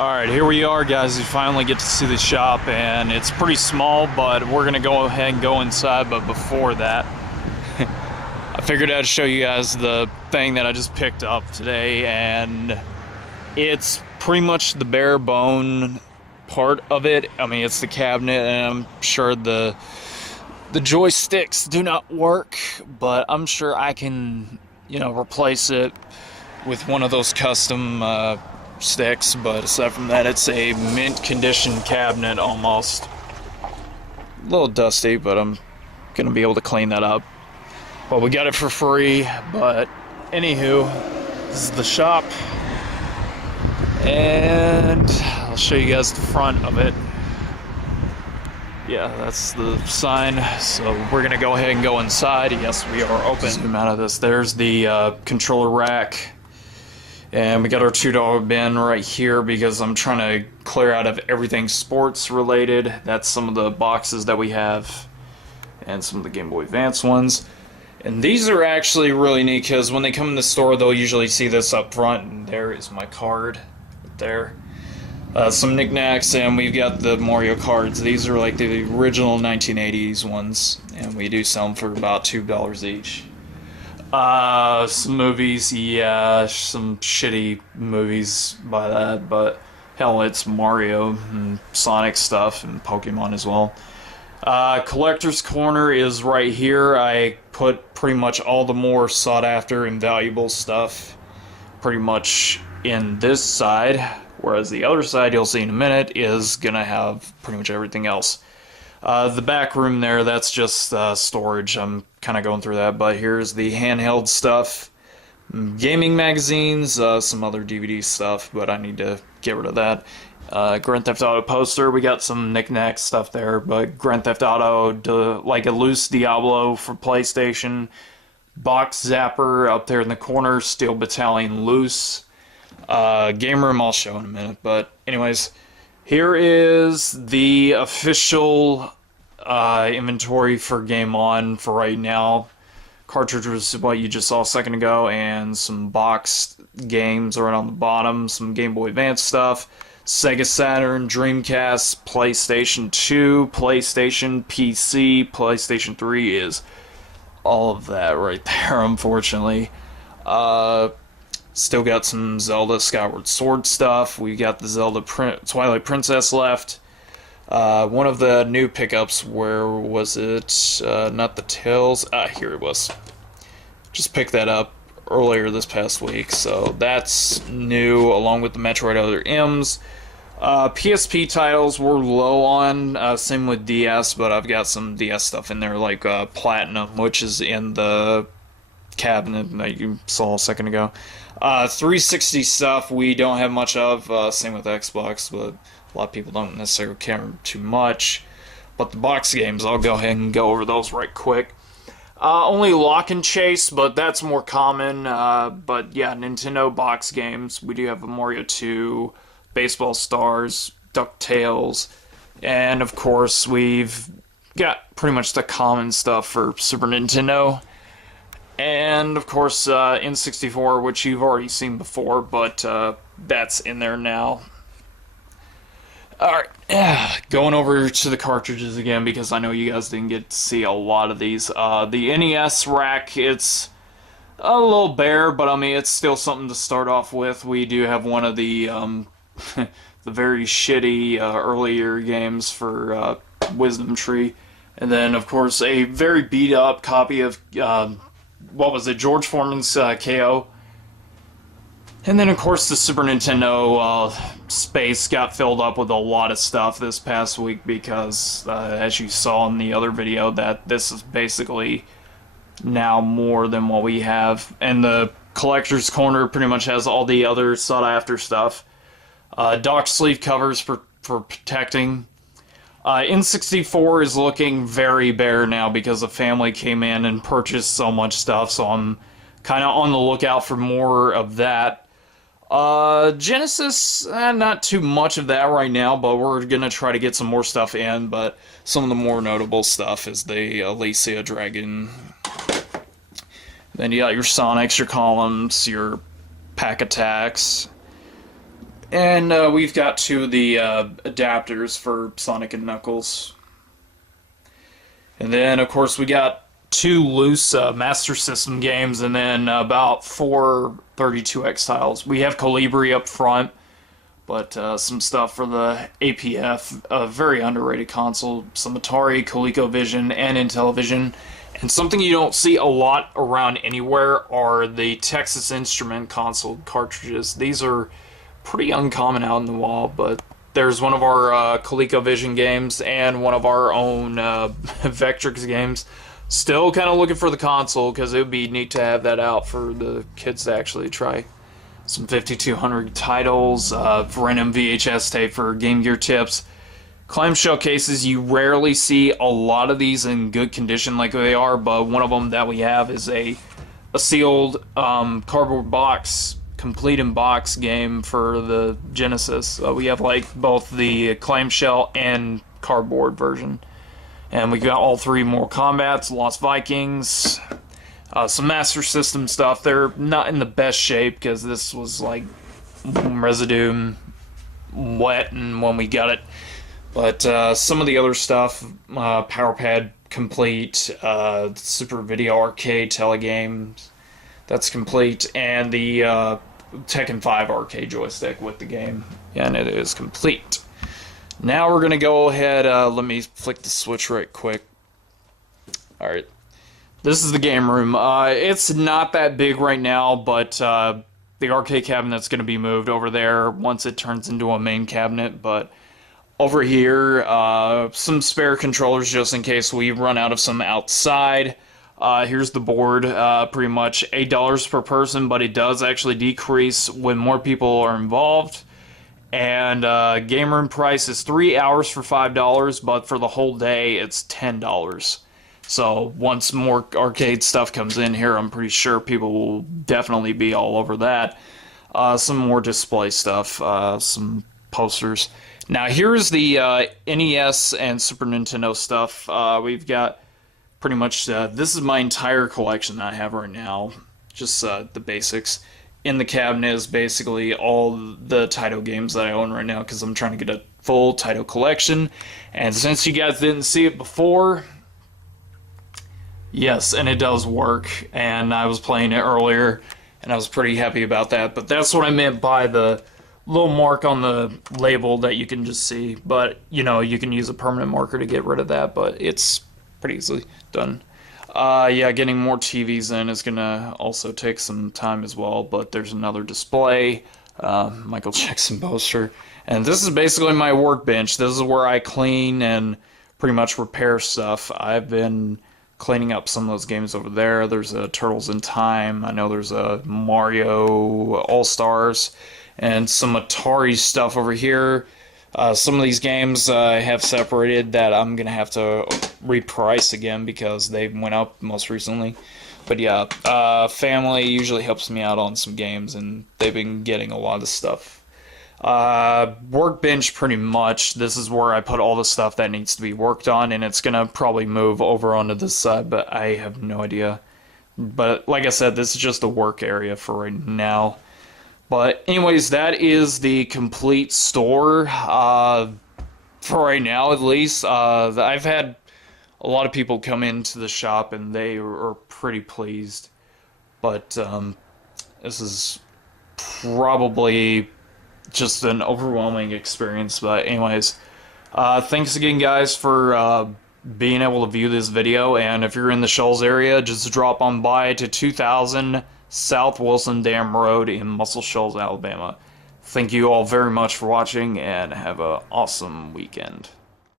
Alright, here we are, guys. You finally get to see the shop, and it's pretty small, but we're gonna go ahead and go inside. But before that, I figured I'd show you guys the thing that I just picked up today, and it's pretty much the bare bone part of it. I mean, it's the cabinet, and I'm sure the joysticks do not work, but I'm sure I can, replace it with one of those custom sticks. But aside from that, it's a mint condition cabinet almost. A little dusty, but I'm gonna be able to clean that up. Well, we got it for free, but anywho, this is the shop, and I'll show you guys the front of it. Yeah, that's the sign. So we're gonna go ahead and go inside. Yes, we are open. Zoom out of this. There's the controller rack. And we got our $2 bin right here because I'm trying to clear out of everything sports related. That's some of the boxes that we have and some of the Game Boy Advance ones. And these are actually really neat because when they come in the store, they'll usually see this up front. And there is my card right there. Some knickknacks, and we've got the Mario cards. These are like the original 1980s ones, and we do sell them for about $2 each. Some movies, yeah, some shitty movies by that, but hell, it's Mario and Sonic stuff and Pokemon as well. Collector's Corner is right here. I put pretty much all the more sought after and valuable stuff pretty much in this side, whereas the other side, you'll see in a minute, is gonna have pretty much everything else. The back room there, that's just storage. I'm kind of going through that, but here's the handheld stuff, gaming magazines, some other DVD stuff, but I need to get rid of that. Grand Theft Auto poster, we got some knick-knack stuff there, but Grand Theft Auto, like a loose Diablo for PlayStation, box zapper up there in the corner, Steel Battalion loose. Game room I'll show in a minute, but anyways, here is the official inventory for Game On for right now. Cartridge was what you just saw a second ago, and some boxed games right on the bottom, some Game Boy Advance stuff, Sega Saturn, Dreamcast, PlayStation 2, PlayStation, PC, PlayStation 3 is all of that right there, unfortunately. Still got some Zelda Skyward Sword stuff. We got the Zelda Twilight Princess left. One of the new pickups, where was it? Not the Tales. Here it was. Just picked that up earlier this past week, so that's new, along with the Metroid Other M's. PSP titles were low on, same with DS, but I've got some DS stuff in there, like Platinum, which is in the cabinet that you saw a second ago. 360 stuff we don't have much of, same with Xbox, but a lot of people don't necessarily care too much. But the box games, I'll go ahead and go over those right quick. Only Lock and Chase, but that's more common. But yeah, Nintendo box games, we do have a Mario 2, Baseball Stars, DuckTales, and of course we've got pretty much the common stuff for Super Nintendo. And, of course, N64, which you've already seen before, but that's in there now. Alright, going over to the cartridges again, because I know you guys didn't get to see a lot of these. The NES rack, it's a little bare, but I mean, it's still something to start off with. We do have one of the, the very shitty earlier games for Wisdom Tree. And then, of course, a very beat-up copy of... what was it, George Foreman's KO. And then, of course, the Super Nintendo space got filled up with a lot of stuff this past week because, as you saw in the other video, that this is basically now more than what we have. And the Collector's Corner pretty much has all the other sought-after stuff. Dock sleeve covers for protecting. N64 is looking very bare now because the family came in and purchased so much stuff, so I'm kind of on the lookout for more of that. Genesis, not too much of that right now, but we're going to try to get some more stuff in, but some of the more notable stuff is the Alicia Dragon. Then you got your Sonics, your Columns, your Pack Attacks, And we've got two of the adapters for Sonic and Knuckles. And then, of course, we got two loose Master System games, and then about four 32X titles. We have Colibri up front, but some stuff for the APF, a very underrated console, some Atari, ColecoVision, and Intellivision. And something you don't see a lot around anywhere are the Texas Instrument console cartridges. These are pretty uncommon out in the wild, but there's one of our ColecoVision games and one of our own Vectrix games. Still kind of looking for the console because it would be neat to have that out for the kids to actually try. Some 5200 titles, random VHS tape for Game Gear tips. Clamshell cases, you rarely see a lot of these in good condition like they are, but one of them that we have is a sealed cardboard box, complete in box game for the Genesis. We have like both the clamshell and cardboard version. And we got all three Mortal Kombats, Lost Vikings, some Master System stuff. They're not in the best shape because this was like residue wet and when we got it. But some of the other stuff, PowerPad Complete, Super Video Arcade Telegames, that's complete, and the Tekken 5 arcade joystick with the game, and it is complete. Now we're going to go ahead, let me flick the switch right quick. Alright, this is the game room. It's not that big right now, but the arcade cabinet's going to be moved over there once it turns into a main cabinet, but over here, some spare controllers just in case we run out of some outside. Here's the board, pretty much $8 per person, but it does actually decrease when more people are involved. And game room price is 3 hours for $5, but for the whole day it's $10. So once more arcade stuff comes in here, I'm pretty sure people will definitely be all over that. Some more display stuff, some posters. Now here's the NES and Super Nintendo stuff. We've got pretty much, this is my entire collection that I have right now. Just the basics. In the cabinet is basically all the Taito games that I own right now because I'm trying to get a full Taito collection. And since you guys didn't see it before, yes, and it does work. And I was playing it earlier and I was pretty happy about that. But that's what I meant by the little mark on the label that you can just see. But, you know, you can use a permanent marker to get rid of that, but it's pretty easily done. Yeah, getting more TVs in is gonna also take some time as well, but there's another display, Michael Jackson poster, and this is basically my workbench. This is where I clean and pretty much repair stuff. I've been cleaning up some of those games over there. There's a Turtles in Time, I know there's a Mario All-Stars, and some Atari stuff over here. Some of these games I have separated that I'm going to have to reprice again because they went up most recently. But yeah, family usually helps me out on some games and they've been getting a lot of stuff. Workbench pretty much, this is where I put all the stuff that needs to be worked on, and it's going to probably move over onto this side, but I have no idea. But like I said, this is just a work area for right now. But anyways, that is the complete store, for right now at least. I've had a lot of people come into the shop and they are pretty pleased. But this is probably just an overwhelming experience. But anyways, thanks again guys for being able to view this video. And if you're in the Shoals area, just drop on by to 2000 South Wilson Dam Road in Muscle Shoals, Alabama. Thank you all very much for watching and have an awesome weekend.